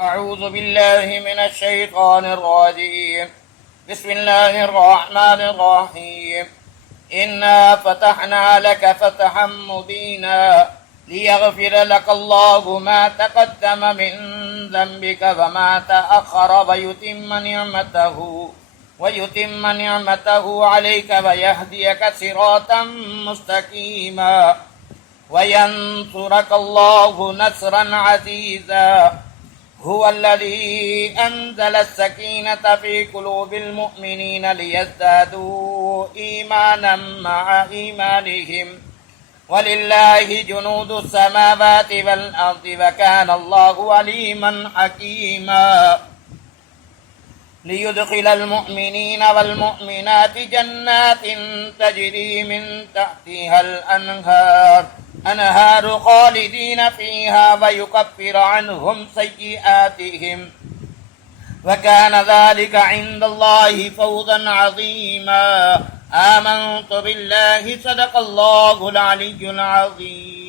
أعوذ بالله من الشيطان الرجيم. بسم الله الرحمن الرحيم. إنا فتحنا لك فتحا مبينا ليغفر لك الله ما تقدم من ذنبك وما تأخر ويتم نعمته عليك ويهديك صراطا مستقيما وينصرك الله نصرا عزيزا. هو الذي أنزل السكينة في قلوب المؤمنين ليزدادوا إيمانا مع إيمانهم ولله جنود السماوات والأرض وكان الله عليما حكيما. ليدخل المؤمنين والمؤمنات جنات تجري من تحتها الأنهار خالدين فيها ويكفر عنهم سيئاتهم وكان ذلك عند الله فوزا عظيما. آمنت بالله صدق الله العلي العظيم.